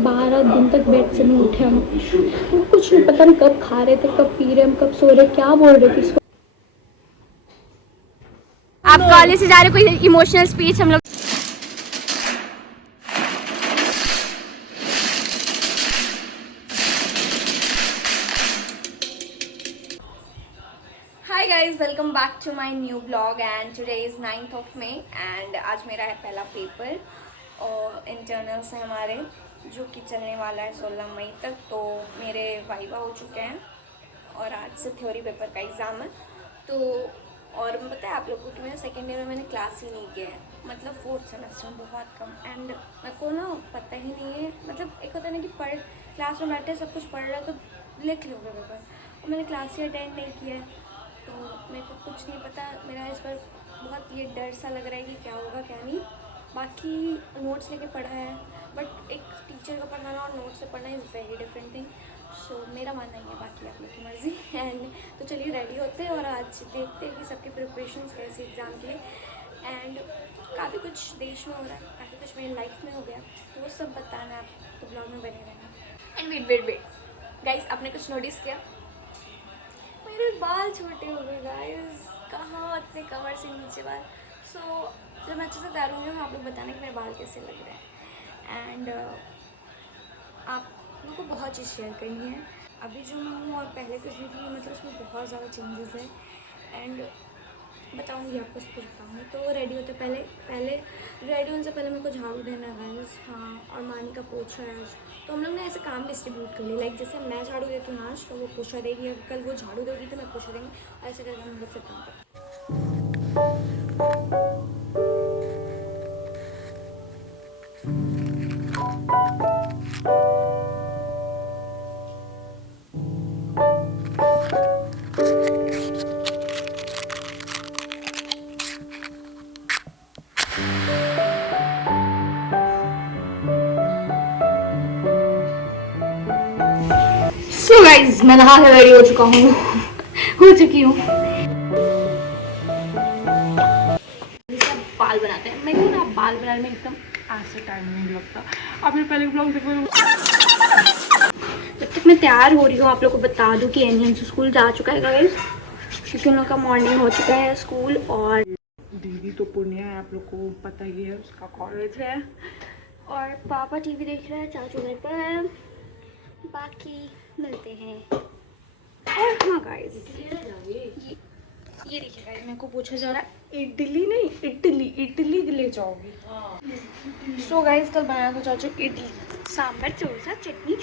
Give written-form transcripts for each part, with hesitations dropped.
12 दिन तक बेड से नहीं उठे हम। कुछ नहीं पता, नहीं कब खा रहे थे, कब पी रहे, हम कब सो रहे, क्या बोल रहे थे इसको। आप कॉलेज से जा रहे, कोई इमोशनल स्पीच हम लोग। Hi guys, welcome back to my new blog and today is 9th of May and आज मेरा है पहला पेपर और इंटरनल्स हैं हमारे, जो कि चलने वाला है 16 मई तक। तो मेरे वाइवा हो चुके हैं और आज से थ्योरी पेपर का एग्ज़ाम है। तो और पता है आप लोगों को कि मेरे सेकेंड ईयर में मैंने क्लास ही नहीं किया है, मतलब 4th सेमेस्टर में बहुत कम। एंड मेरे को ना पता ही नहीं है, मतलब एक होता है ना कि पढ़ क्लास में बैठे सब कुछ पढ़ रहा है तो लिख लोगे पेपर, और मैंने क्लास ही अटेंड नहीं किया है तो मेरे को कुछ नहीं पता। मेरा इस पर बहुत ये डर सा लग रहा है कि क्या होगा क्या नहीं। बाकी नोट्स लेके पढ़ा है, बट एक टीचर का पढ़ाना और नोट्स से पढ़ना इज़ वेरी डिफरेंट थिंग। सो मेरा मानना ही है, बाकी आप लोग की मर्ज़ी। एंड तो चलिए रेडी होते हैं और आज देखते हैं कि सबके प्रिपरेशंस कैसे एग्ज़ाम के लिए। एंड काफ़ी कुछ देश में हो रहा है, काफ़ी कुछ मेरी लाइफ में हो गया, तो वो सब बताना आप तो ब्लॉग में बने रहना। एंड वेट गाइस, आपने कुछ नोटिस किया? मेरे बाल छोटे हो गए गाइस, कहाँ इतने कमर से नीचे बाल। सो जब मैं अच्छे से तैरूँगी मैं आप लोग बताना कि मेरे बाल कैसे लग रहे हैं। एंड आप लोगों को बहुत चीज़ शेयर करनी है। अभी जो मैं हूँ और पहले कुछ भी थी, मतलब उसमें बहुत ज़्यादा चेंजेस है एंड बताऊँगी आपको, सब कुछ बताऊँगी। तो रेडी होते पहले रेडी होने से पहले मेरे को झाड़ू देना है गाइस। हाँ, और मानी का पोछा है आज। तो हम लोग ने ऐसे काम डिस्ट्रीब्यूट कर लिए, लाइक जैसे मैं झाड़ू देती हूँ आज तो वो पोछा देगी, और कल वो झाड़ू देगी तो मैं पोछा देंगे, और ऐसे करके हम लोग फिर काम करते सो गाइस, मैं नहा के रेडी हो चुका हूँ, हो चुकी हूँ। बाल बनाते हैं, मेरे को ना बाल बनाने में एकदम ऐसे टाइम नहीं लगता। आपने पहले ब्लॉग देखो। जब तक मैं तैयार हो रही हूँ आप लोग को बता दूँ कि एनियन स्कूल जा चुका है गाइस, क्योंकि उन लोग का मॉर्निंग हो चुका है स्कूल। और दीदी तो पुण्य है, आप लोग को पता ही है, उसका कॉलेज है। और पापा टीवी देख रहे हैं चाचू घर पर। बाकी मिलते हैं। और हाँ गाइस, ये देखिए गाइस, मेरे को पूछा जा रहा है इडली नहीं इडली ले जाओगी। सो गाइस, कल बनाया था चाचू इडली, सांभर चोसा चटनी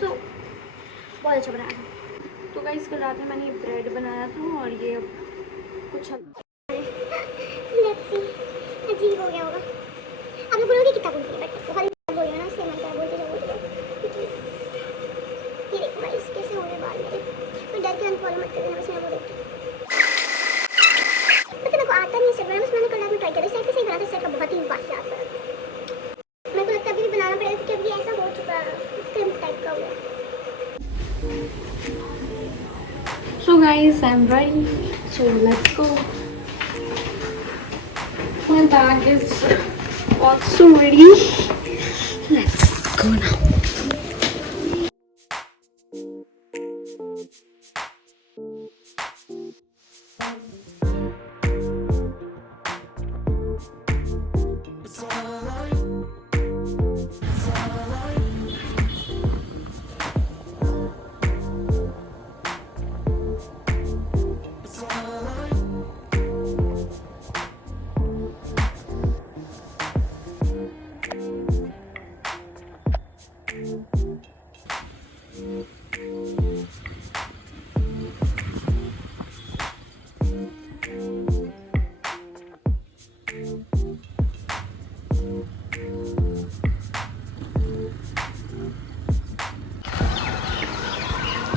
तो बहुत अच्छा बनाया था। तो गाइस, कल रात में मैंने ब्रेड बनाया था और ये कुछ अजीब हो गया होगा। अब मैं बोलोगे कितना बोलती है, बट बहुत बोल रही है ना, इसलिए मैं क्या बोलते ये देखो गाइस कैसे हो रहे बाल मेरे। मैं डर के अनफॉलो मत करना, बस मैं वो देखती हूँ। पता मेरे को आता नहीं सेट बनाना, बस मैंने कल रात में ट्राई किया, सेट से ही बना था, सेट का बहुत ही बाकी आता है। मेरे को लगता है अभी भी बनाना पड़ेगा क्योंकि अभी ऐसा हो चुका है, क्रीम टाइप का हुआ। So guys, I am ready, so let's go. My bag is also ready. Let's go now.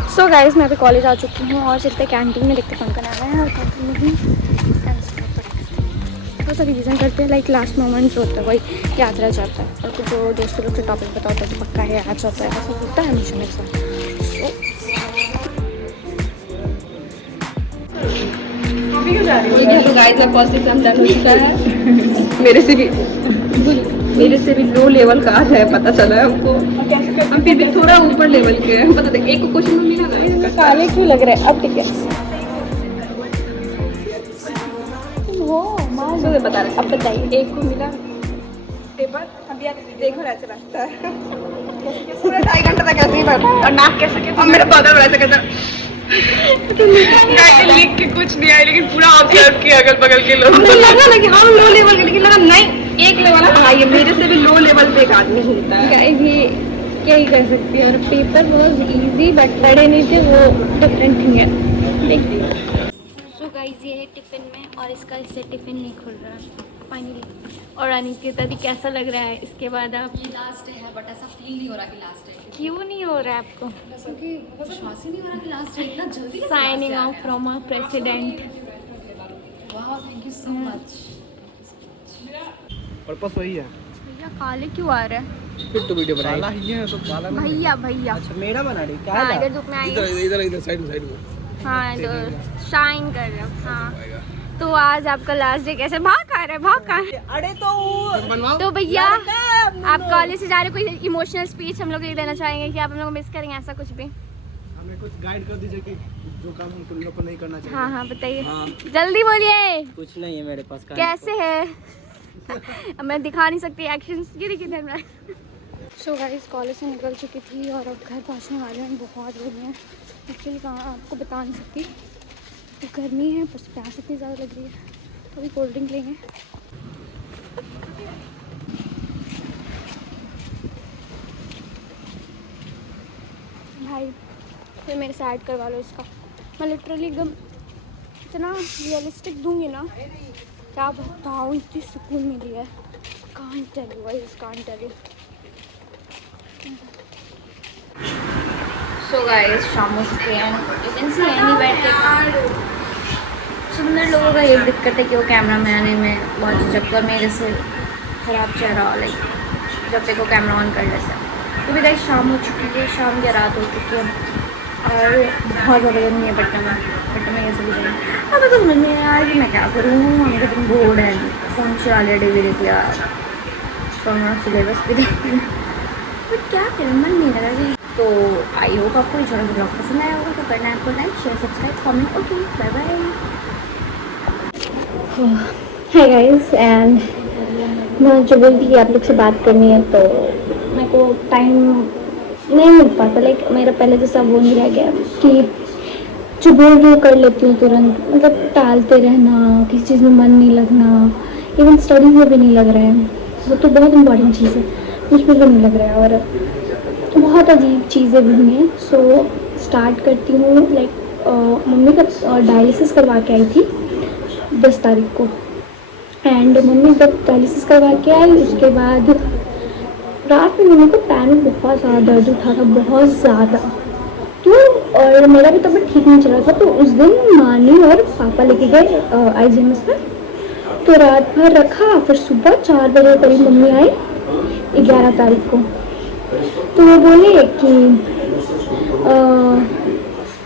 So guys, मैं अभी कॉलेज आ चुकी हूँ और चलते कैंटीन में, देखते कौन कौन आ रहा है। और कैंटीन में ही बहुत सारी रीज़न करते हैं, लाइक लास्ट मोमेंट जो होता है वही याद रह जाता है, और कुछ जो दोस्तों लोग से टॉपिक बताओ तो पक्का है याद जाता है, ऐसा होता है हमेशा मेरे साथ। तो गाइस, मैं फर्स्ट एग्जाम डन हो चुका है मेरे से भी। मेरे से भी लो लेवल का है, पता चला है हमको। हम फिर भी थोड़ा ऊपर लेवल के हैं, पता नहीं एक को क्वेश्चन मिला ना। काले क्यों लग रहे हैं? अब ठीक है, वो बता रहे। अब बताइए, एक को मिला पेपर, अब यार देखो ऐसे लगता है पूरा 2.5 घंटा तक ऐसे ही बैठा और नाक कैसे और मेरा बदल वैसे कैसा लिख के कुछ नहीं आया, लेकिन पूरा ऑब्जर्व किया अगल बगल के लोग। मुझे लगा ना कि हम लो लेवल के, लेकिन लगा नहीं एक लेवल हाई है, मेरे से भी लो लेवल पे एक आदमी होता है। गाइस ये क्या ही कर सकती है, पेपर वाज इजी बट पढ़े नहीं थे, वो डिफरेंट थिंग है। देखिए सो गाइस ये है टिफिन में, और इसका इससे टिफिन नहीं खुल रहा फाइनली। और अनिकेता दी कैसा लग रहा है इसके बाद? आप ये लास्ट है बट ऐसा फील नहीं हो रहा कि लास्ट है, क्यों नहीं हो रहा है आपको? क्योंकि विश्वास ही नहीं हो रहा कि लास्ट है, इतना जल्दी signing off from our president. वाह thank you so much. Purpose वही है। भैया काले क्यों आ रहा है? फिर तो वीडियो बनाई काला ही है तो काला नहीं। भैया भैया अच्छा मेरा बना रही क्या हाँ, है? इधर धूप में आई है। इधर साइड में हाँ इधर शाइन कर रहे हो। हाँ तो आज आपका लास्ट डे कैसे? भाग आ रहा है, भाग आ रहा है। अरे तो भैया आप कॉलेज से जा रहे, कोई इमोशनल स्पीच हम लोग ये देना चाहेंगे कि आप हम लोग को मिस करेंगे, ऐसा कुछ भी? हमें कुछ गाइड कर दीजिए कि जो काम हम तुम लोग को नहीं करना चाहिए। हाँ हाँ बताइए। हाँ। जल्दी बोलिए। कुछ नहीं है मेरे पास। कैसे है? अब मैं दिखा नहीं सकती एक्शंस, गिरी किधर में। सो गाइस कॉलेज से निकल चुकी थी और अब घर पहुंचने वाले हैं। बहुत गर्मी है एक्चुअली, कहाँ आपको बता नहीं सकती। तो गर्मी है, बस प्यास इतनी ज़्यादा लग रही है, तो अभी कोल्ड ड्रिंक लेंगे। भाई फिर मेरे से ऐड करवा लो इसका। मैं लिटरली एकदम इतना रियलिस्टिक दूंगी ना, क्या बताऊँ, इतनी सुकून मिली है। Can't tell you guys, can't tell you. So guys शाम हो चुकी है, यू कैन सी एनी बैठ सुंदर लोगों का ये दिक्कत है कि वो कैमरा में आने में बहुत झिझकते, और मेरे से ख़राब चेहरा लाइक जब तक वो कैमरा ऑन कर लेते हैं। तो भी गाइस शाम हो चुकी है, शाम की रात हो चुकी है और बहुत ज़्यादा गर्मी है पटना में कैसे भी जाएंगे। अब तो समझ नहीं आया कि मैं क्या करूँ, हमें तो बोर्ड है, फोन चला लिया, डी वी देख लिया, सिलेबस भी देख लिया, बट क्या करें, मन नहीं लगा कि। तो आई होप आपको ये छोटा सा ब्लॉग पसंद आया होगा, तो करना है आपको like share subscribe comment. Okay bye bye. Hi guys, and मैं जो बोलती कि आप लोग से बात करनी है तो मेरे को टाइम नहीं मिल पाता, लाइक मेरा पहले जैसा वो नहीं रह गया कि जो बोल रही हूँ कर लेती हूँ तुरंत, मतलब टालते रहना, किसी चीज़ में मन नहीं लगना, इवन स्टडीज में भी नहीं लग रहा है, वो तो बहुत इंपॉर्टेंट चीज़ है, मुझ में भी नहीं लग रहा है, और बहुत अजीब चीज़ें भी हुई हैं। सो स्टार्ट करती हूँ। लाइक मम्मी का डायलिसिस करवा के आई थी 10 तारीख को, एंड मम्मी जब डायलिसिस करवा के आई उसके बाद रात में मम्मी को पैर में बहुत ज़्यादा दर्द उठा था, बहुत ज़्यादा। तो और मेरा भी तबीयत ठीक नहीं चल रहा था, तो उस दिन मानी और पापा लेके गए IGMS में, तो रात भर रखा, फिर सुबह 4 बजे करीब मम्मी आई 11 तारीख को। तो वो बोले कि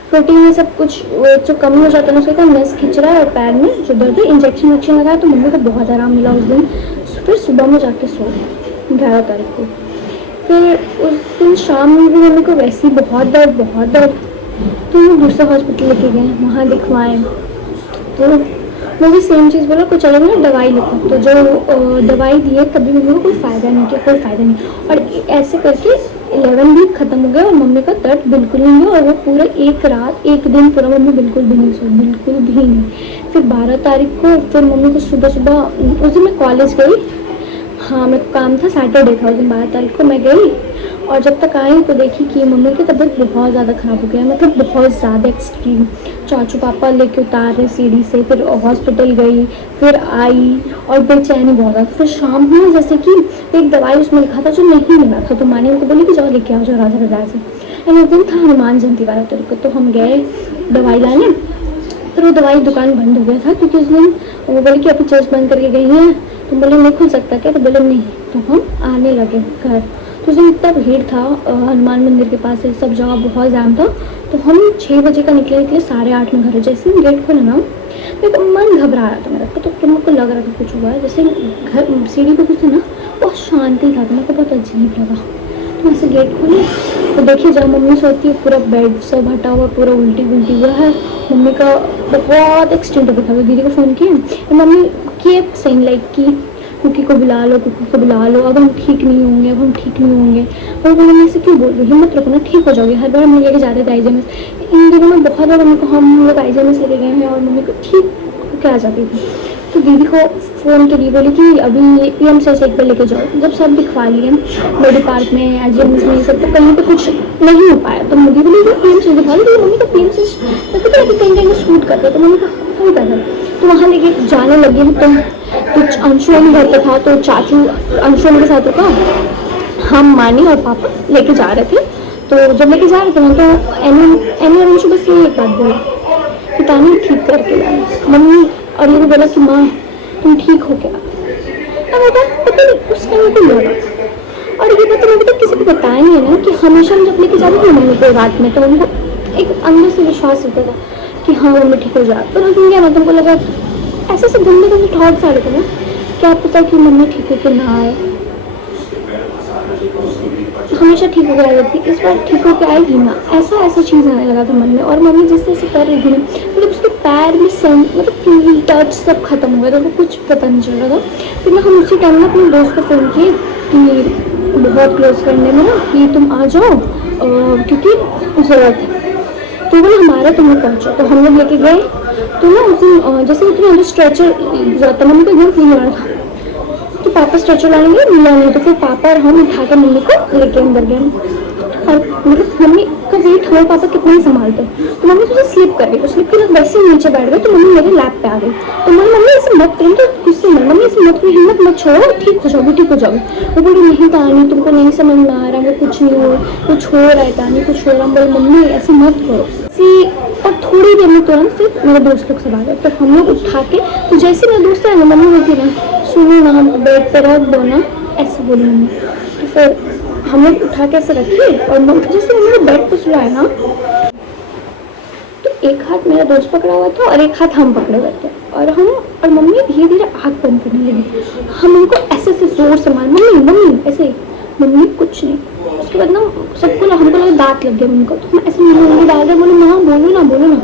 प्रोटीन में सब कुछ जो कमी हो जाता है ना, उसका नस खिंच रहा है और पैर में जो दर्द है, इंजेक्शन वेक्शन लगाया, तो मम्मी को बहुत आराम मिला उस दिन। फिर सुबह में जाके सो गए 11 तारीख को। फिर उस दिन शाम में भी मम्मी को वैसे ही बहुत दर्द, तो हम दूसरे हॉस्पिटल लेके गए, वहाँ दिखवाएँ, तो मुझे सेम चीज़ बोला, कुछ अलग ना दवाई लेते, तो जो दवाई दिए तभी मम्मी को कोई फ़ायदा नहीं किया, कोई फ़ायदा नहीं, और ऐसे करके 11 वीक ख़त्म हो गया और मम्मी का दर्द बिल्कुल नहीं हुआ, और वो पूरे एक रात एक दिन पूरा मम्मी बिल्कुल भी नहीं सोई, बिल्कुल भी नहीं। फिर 12 तारीख को फिर मम्मी को सुबह उस दिन मैं कॉलेज गई, हाँ मेरे को काम था, सैटरडे था उस दिन 12 तारीख को मैं गई, और जब तक आई तो देखी कि मम्मी की तबीयत बहुत ज़्यादा ख़राब हो गया, मतलब बहुत ज़्यादा एक्सट्रीम। चाचू पापा लेके उतार रहे सीढ़ी से, फिर हॉस्पिटल गई, फिर आई, और बेचैनी बहुत ज़्यादा। फिर शाम में जैसे कि एक दवाई उसमें लिखा था जो नहीं मिला था, तो मानी उनको बोली कि जाओ लेके आओ, जाओ राजा बाजार से। एंड उस दिन था हनुमान जयंती 12 तारीख को, तो हम गए दवाई लाने, फिर वो दवाई दुकान बंद हो गया था, क्योंकि उस दिन वो बोले कि अभी चर्च बंद करके गई हैं, तो बोले नहीं खुल सकता क्या, तो बोले नहीं, तो हम आने लगे घर। तो उस दिन इतना भीड़ था हनुमान मंदिर के पास, सब जगह बहुत जाम था, तो हम 6 बजे का निकले 8:30 में घर। जैसे ही गेट खोले ना, मेरे को मन घबरा रहा था मेरा, तो मेरे को लग रहा था कुछ हुआ है, जैसे घर सीढ़ी पे कुछ ना वो बहुत शांति था, तो मेरे को बहुत अजीब लगा। तो ऐसे गेट खोली तो देखिए जब मम्मी सोती है पूरा बेड सब हटा हुआ, पूरा उल्टी उल्टी हुआ है। मम्मी का बहुत एक्सटेंट हो गया। दीदी को फ़ोन किया, मम्मी किए सेइंग लाइक कि कुकी को बुला लो, कुकी को बुला लो, अब हम ठीक नहीं होंगे, अब हम ठीक नहीं होंगे। और वो मम्मी से क्यों बोल रही है, हिम्मत रखो ना, ठीक हो जाओगे। हर बार हम लेके जाते थे आईजीएमएस, इन दिनों में बहुत बार मम्मी को हम लोग आईजीएमएस लेके गए हैं और मम्मी को ठीक होकर आ जाती थी। तो दीदी को फ़ोन करी, बोली कि अभी पीएमसीएच एक बार लेके जाओ। जब सब दिखवा लिए बॉडी पार्क में, आईजीएमएस में, सब तो कहीं पे कुछ नहीं हो पाया। तो मुझे बोली पीएमसीएच दिखा लो। मम्मी का पीएमसीएच पता है कि कहीं कहीं शूट करते, तो मम्मी का होता था। तो वहाँ लेके जाने लगे। तो कुछ अंशु अली घर पे था, तो चाचू अंशु अली के साथ रुका, हम मानी और पापा लेके जा रहे थे। तो जब लेके जा रहे थे ना, तो एनी और अंशु बस ये एक बात बोला कि तानी ठीक करके लाए मम्मी। और ये भी बोला कि माँ तुम ठीक हो क्या। अब पता नहीं उस टाइम को लगा। और ये बात मैंने तो किसी को बताया नहीं है ना कि हमेशा हम जब लेके जाते थे मम्मी को रात में, तो उनको एक अंदर से विश्वास होता था कि हाँ मम्मी ठीक हो जाए। पर उस दिन क्या ना, तुमको लगा ऐसे से गंदे गंदे थॉट्स आ रहे थे ना, क्या पता कि मम्मी ठीक होकर ना आए। हमेशा ठीक होकर आई थी, इस बार ठीक होकर आएगी ना, ऐसा चीज़ आने लगा था मन में। और मम्मी जिस तरह से कर रही थी ना, मतलब उसके पैर में मतलब टच सब खत्म हो गया था, वो कुछ पता नहीं चल रहा था। फिर हम उसी टाइम में अपने दोस्त को फ़ोन किए कि बहुत क्लोज करने में ना कि तुम आ जाओ क्योंकि ज़रूरत है। तो बोले हमारा तुम्हें पहुँचो। तो हम लोग लेके गए। तो ना उस दिन जैसे उतने अंदर स्ट्रेचर जाता, मम्मी को एकदम फील हो रहा था, तो पापा स्ट्रेचर लाएंगे, मिला नहीं। तो फिर पापा और हम उठा कर मम्मी को लेके अंदर गए। और मतलब मम्मी का वेट हमारे पापा कितना ही संभालते। तो मम्मी थोड़ा स्लिप कर गई, तो स्लिप कर वैसे ही नीचे बैठ गए। तो मम्मी मेरे लैप पे आ गई। तो मम्मी ऐसे मत करें, तो गुस्से में मम्मी ऐसे मत करो, हिम्मत मत छोड़ो, ठीक हो जाओगे, ठीक हो जाओगे। वो बोली नहीं तानी तुमको नहीं समझ में आ रहा है, कुछ नहीं हो, कुछ हो रहा है तानी, कुछ हो रहा है। बोले मम्मी ऐसे मत करो। और थोड़ी देर में तुरंत फिर मेरे दोस्त लोग सब आ गए। तो हम लोग उठा के, तो जैसे मेरे दोस्त आए ना, मम्मी बोलती ना सुनो ना हम बेड पर रख दो ना, ऐसे बोली मम्मी। तो फिर हम लोग उठा के ऐसे रखे और जैसे मम्मी को बेड पर सुलाया ना, तो एक हाथ मेरा दोस्त पकड़ा हुआ था और एक हाथ हम पकड़े हुए थे। और मम्मी धीरे धीरे आँख बंद करने लगी। हम उनको ऐसे जोर से मार, मम्मी मम्मी ऐसे, मम्मी कुछ नहीं। उसके बाद ना सबको ना हमको लगा दांत लग गया मम्मी को। तो मैं ऐसे मुंह डाल रहे, बोले माँ बोलो ना बोलो ना।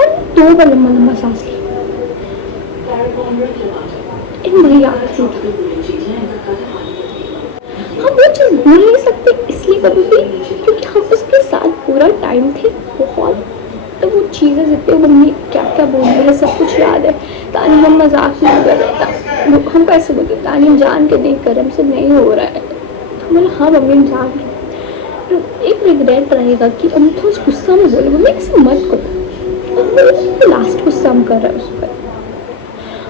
और 2 बार लंबा लंबा सांस लिया। वही आखिरी था। हम वो चीज़ भूल नहीं सकते इसलिए कभी भी, क्योंकि हम उसके साथ पूरा टाइम थे बहुत। तो वो चीज़ें जितने मम्मी क्या क्या बोल रही है सब कुछ याद है। तानी हम मजाक नहीं कर रहे थे, हमको ऐसे बोलते तानी जान के देख कर हमसे नहीं हो रहा है। तो बोले हाँ मम्मी जान रही। तो एक रिग्रेट रहेगा कि हम थोड़ा गुस्सा में बोले मम्मी ऐसे मत करो। लास्ट गुस्सा हम कर रहे हैं उस पर।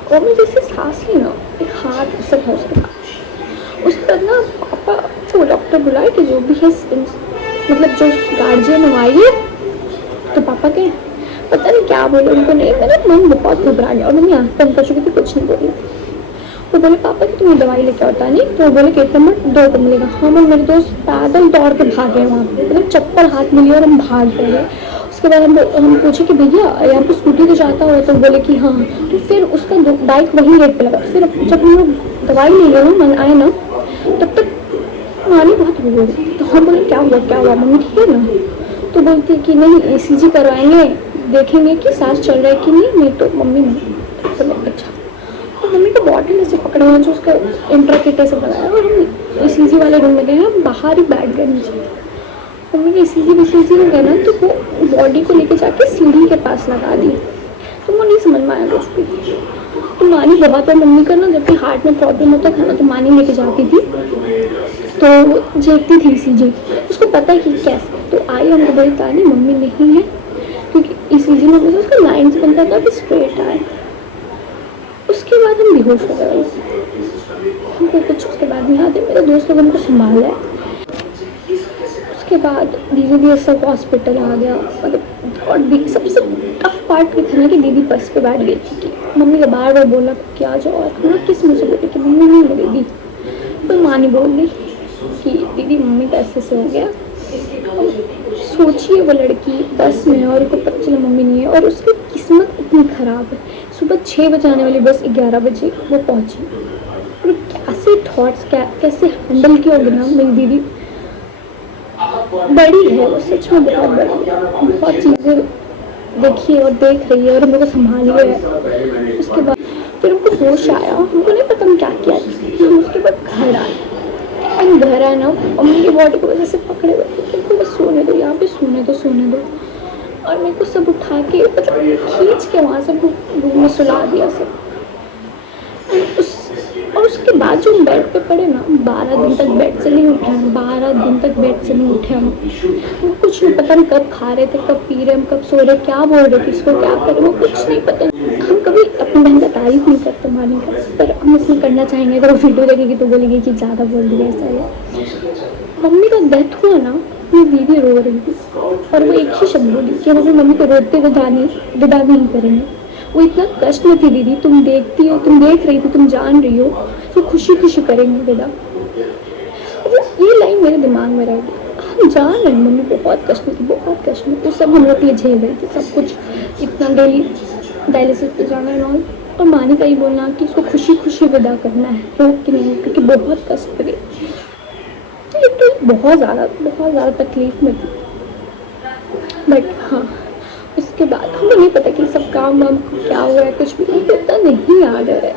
और मैं जैसे सांस ली ना, एक हाथ ऐसा था उसके बाद। उसके बाद ना पापा को डॉक्टर बुलाए कि जो भी है मतलब जो गार्जियन हमारी, तो पापा के पता नहीं क्या बोले उनको, नहीं मेरा मन बहुत घबरा गया और मैंने आँख बंद कर चुकी थी, कुछ नहीं बोली। वो बोले पापा कि तुम्हें दवाई लेके आता नहीं। तो वो बोले गेट नंबर 2 को मिलेगा। हम और मेरे दोस्त पैदल दौड़ के भाग गए वहाँ पे, मतलब चप्पल हाथ मिली और हम भाग गए। उसके बाद हम पूछे कि भैया यहाँ पे स्कूटी तो जाता हो, तो बोले कि हाँ। तो फिर उसका बाइक वहीं गेट पे लगा। फिर जब हम लोग दवाई ले गए ना, मन आए ना, तब तक नानी बहुत रो रही। तो हम बोले क्या हुआ मम्मी ठीक है ना। तो बोलती कि नहीं ECG करवाएंगे, देखेंगे कि सांस चल रहा है कि नहीं तो मम्मी नहीं। तो अच्छा, तो मम्मी का बॉटल ऐसे पकड़ा हुआ जो उसका इंट्राकेट से लगाया और हम ECG वाले रूम में गए। हम बाहर ही बैठ गए नीचे। मम्मी के ECG में गए ना, तो वो बॉडी को लेके जाके सीढ़ी के पास लगा दी। तो वो नहीं समझ में आया कुछ भी। तो मानी बहुत बार मम्मी का ना जब भी हार्ट में प्रॉब्लम होता था ना, तो मानी लेके जाती थी, तो देखती थी ECG, उसको पता है कि कैसे। तो आई हमको बोली तानी मम्मी नहीं है, क्योंकि ECG में मुझे उसका लाइन से बनता था कि स्ट्रेट आए। उसके बाद हम बेहोश हो गए। हमको कुछ उसके बाद नहीं आते, मेरे दोस्त लोग हमको संभाला है। उसके बाद धीरे धीरे सब हॉस्पिटल आ गया। मतलब और सबसे टफ पार्ट ये था ना कि दीदी बस पे बैठ गई थी कि मम्मी का बार बार बोला कि आ जाओ, और हम किस मुँह से बोले कि मम्मी नहीं लगेगी। तो माँ ने बोल दी कि दीदी मम्मी का ऐसे से हो गया। सोचिए वो लड़की बस में और उसको पता चला मम्मी नहीं है, और उसकी किस्मत इतनी ख़राब है। सुबह 6 बजे आने वाली बस 11 बजे वो पहुँची। और क्या कैसे थॉट्स कैसे हैंडल किया होगा ना मेरी दीदी। बड़ी है वो, सच में बहुत बड़ी है, बहुत चीज़ें देखी है और देख रही है और मेरे को संभाली है। उसके बाद फिर हमको होश आया, हमको नहीं पता हम क्या किया। हम उसके बाद घर आए, हम घर आए ना, मम्मी की बॉडी को वजह से पकड़े हुए थे कि बस सोने दो, यहाँ पे सोने दो सोने दो। और मेरे को सब उठा के मतलब खींच के वहाँ से रूम में सुला दिया सब। और उसके बाद जो हम बेड पे पड़े ना, 12 दिन तक बेड से नहीं उठे हम, 12 दिन तक बेड से नहीं उठे हम। कुछ नहीं पता, हम कब खा रहे थे, कब पी रहे, हम कब सो रहे, क्या बोल रहे किसको क्या कर रहे, वो कुछ नहीं पता। हम कभी अपनी बहन का तारीफ नहीं करते मानी का, पर हम इसमें करना चाहेंगे तो वो वीडियो देखेगी तो बोलेगी कि ज़्यादा बोल दिया ऐसा है। मम्मी का डेथ हुआ ना, मेरी दीदी रो रही थी और वो एक ही शब्द बोली कि हम अपनी मम्मी को रोते विदा नहीं करेंगे। वो इतना कष्ट में थी दीदी, तुम देखती हो, तुम देख रही थी, तुम जान रही हो, तो खुशी खुशी करेंगे विदा। ये लाइन मेरे दिमाग में रह गई। हम जान रहे हैं मम्मी बहुत कष्ट में थी, बहुत कष्ट में, तो सब हम लोग ये झेल रही थी सब कुछ, इतना डेली डायलिसिस पे जाना है नॉल। और मानी का ही बोलना कि उसको खुशी खुशी विदा करना है, हो कि नहीं, क्योंकि बहुत कष्ट करी, तो बहुत ज़्यादा तकलीफ में थी। बट हाँ, उसके बाद हमें नहीं पता कि सब काम वाम क्या हुआ है, कुछ भी हमको इतना नहीं याद है।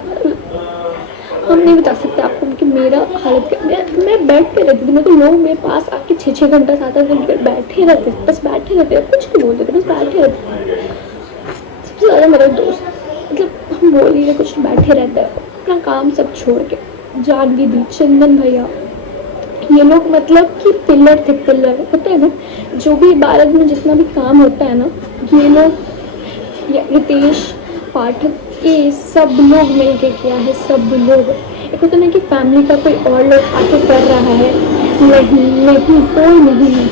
हम नहीं बता सकते आपको कि मेरा हालत क्या। मैं बेड पे रहती थी, मेरे को लोग मेरे पास आके 6-6 घंटा 7-8 घंटे बैठे रहते, बस बैठे रहते, कुछ नहीं बोलते थे, बस बैठे रहते। सबसे ज़्यादा मेरा दोस्त, मतलब हम बोल रहे कुछ बैठे रहते हैं, अपना काम सब छोड़ के। जान भी दी, चंदन भैया, ये लोग मतलब कि पिलर थे, पिलर होता है ना, जो भी भारत में जितना भी काम होता है ना, ये लोग, रितेश पाठक, ये सब लोग मिलके किया है, सब लोग। एक होता ना कि फैमिली का कोई और लोग आके कर रहा है, नहीं कोई नहीं।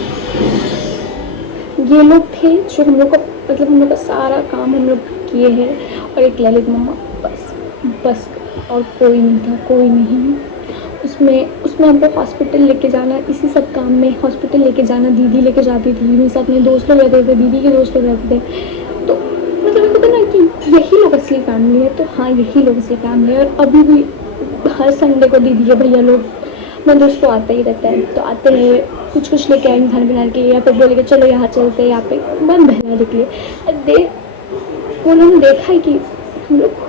ये लोग थे जो हम लोग का मतलब हम लोग का सारा काम हम लोग किए हैं। और एक ललित मम्मा, बस और कोई नहीं था, कोई नहीं। उसमें हमको हॉस्पिटल लेके जाना, इसी सब काम में हॉस्पिटल लेके जाना दीदी लेके जाती थी, मेरे साथ में दोस्त लोग रहते थे, दीदी के दोस्त लोग रहते थे। तो मतलब ये पता ना कि यही लोग असली फैमिली है। तो हाँ, यही लोग असली फैमिली है। और अभी भी हर संडे को दीदी के भैया लोग, मेरे दोस्त तो आते ही रहता है, तो आते हैं, कुछ लेके आएंगे खाना बना के, या फिर बोलेंगे चलो यहाँ चलते हैं, यहाँ पे मन बहलाने के लिए। उन्होंने देखा है कि हम लोग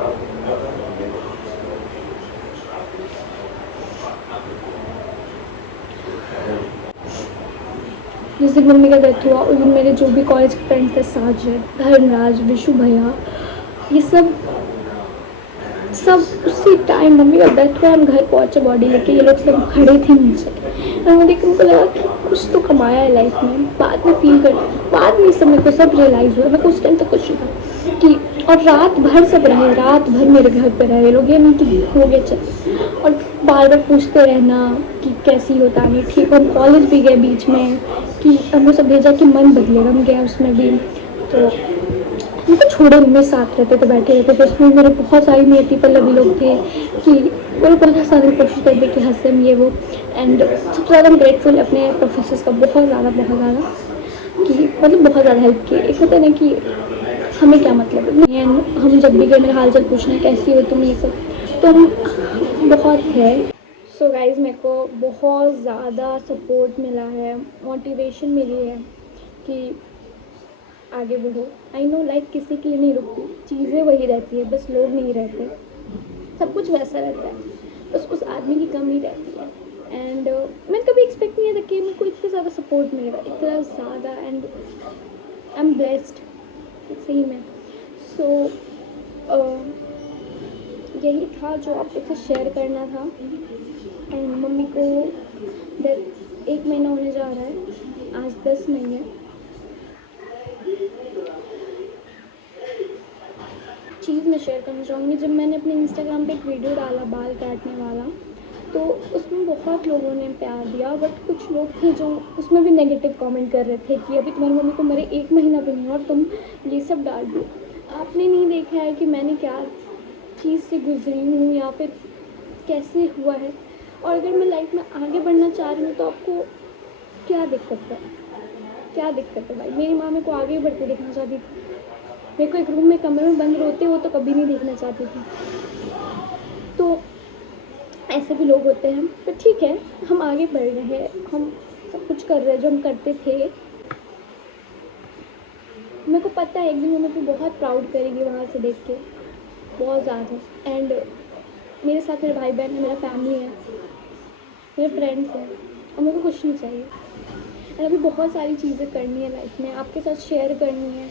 जिस दिन मम्मी का डेथ हुआ उस दिन मेरे जो भी कॉलेज के फ्रेंड्स थे, साजिद, धर्मराज, विशु भैया, ये सब उसी टाइम मम्मी का डेथ हुआ हम घर पहुँचे बॉडी लेके, ये लोग सब खड़े थे नीचे। और मुझे उनको लगा कि कुछ तो कमाया है लाइफ में। बाद में फील कर, बाद में सब मेरे को सब रियलाइज़ हुआ, मेरे को उस टाइम तक कुछ नहीं था कि। और रात भर सब रहे, रात भर मेरे घर पे रहे लोग, ये नहीं कि हो गया चल। और बार बार पूछते रहना कि कैसी होता नहीं ठीक। हम कॉलेज भी गए बीच में कि हमको सब भेजा कि मन बदलेगा, हम गए उसमें भी। तो उनको छोड़े मेरे साथ रहते थे, बैठे रहते थे। उसमें मेरे बहुत सारी नियति पल्लवी लोग थे कि वो बहुत सारी कोशिश करते कि हंसम ये वो। एंड सबसे ज़्यादा मैं ग्रेटफुल अपने प्रोफेसर्स का, बहुत ज़्यादा कि मतलब बहुत ज़्यादा हेल्प की। एक होता है ना कि हमें क्या मतलब है, हम जब भी गए मेरा हाल चाल पूछना कैसी हो तुम, ये सब तो हम बहुत है। सो गाइज, मेरे को बहुत ज़्यादा सपोर्ट मिला है, मोटिवेशन मिली है कि आगे बढ़ो। आई नो लाइफ किसी के लिए नहीं रुकती, चीज़ें वही रहती है, बस लोग नहीं रहते, सब कुछ वैसा रहता है, बस उस आदमी की कमी रहती है। एंड मैंने कभी एक्सपेक्ट नहीं किया था कि मेरे को इतना ज़्यादा सपोर्ट मिलेगा, इतना ज़्यादा। एंड आई एम ब्लेस्ड सही में। सो यही था जो आप लोग से शेयर करना था। एंड मम्मी को 1 महीना होने जा रहा है, आज 10 महीने। चीज़ मैं शेयर करना चाहूँगी, जब मैंने अपने इंस्टाग्राम पे एक वीडियो डाला बाल काटने वाला, तो उसमें बहुत लोगों ने प्यार दिया, बट कुछ लोग थे जो उसमें भी नेगेटिव कमेंट कर रहे थे कि अभी तुम्हारी मम्मी को मरे 1 महीना भी नहीं और तुम ये सब डाल दो। आपने नहीं देखा है कि मैंने क्या चीज़ से गुजरी हूँ या फिर कैसे हुआ है। और अगर मैं लाइफ में आगे बढ़ना चाह रही हूँ तो आपको क्या दिक्कत है, क्या दिक्कत है भाई। मेरी माँ मेरे को आगे बढ़ते देखना चाहती थी, मेरे को एक रूम में कमरे में बंद रोते वो तो कभी नहीं देखना चाहती थी। तो ऐसे भी लोग होते हैं, पर ठीक है, हम आगे बढ़ रहे हैं, हम सब कुछ कर रहे हैं जो हम करते थे। मेरे को पता है एक दिन वो मेरे को बहुत प्राउड करेगी वहाँ से देख के, बहुत ज़्यादा। एंड मेरे साथ मेरे भाई बहन है, मेरा फैमिली है, मेरे फ्रेंड्स हैं, और मेरे को कुछ नहीं चाहिए। एंड अभी बहुत सारी चीज़ें करनी है लाइफ में, आपके साथ शेयर करनी है।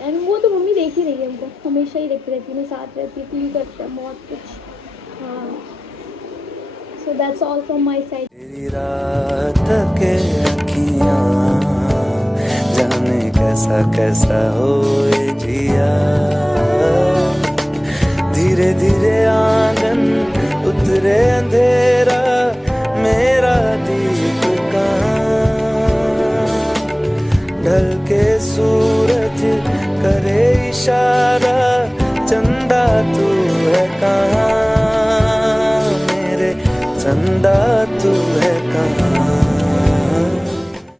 एंड वो तो मम्मी देख ही रही है, हमको हमेशा ही देखती रहती है, मैं साथ रहती है, फील करता है बहुत कुछ। हाँ, so that's all from my side. तेरी रात के अखियाँ जाने कैसा कैसा होए जिया, धीरे धीरे आंगन उतरे अंधेरा मेरा दीप कहाँ, ढल के सूरज करे इशारा चंदा तू है कहाँ, मेरे चंदा तू है कहाँ।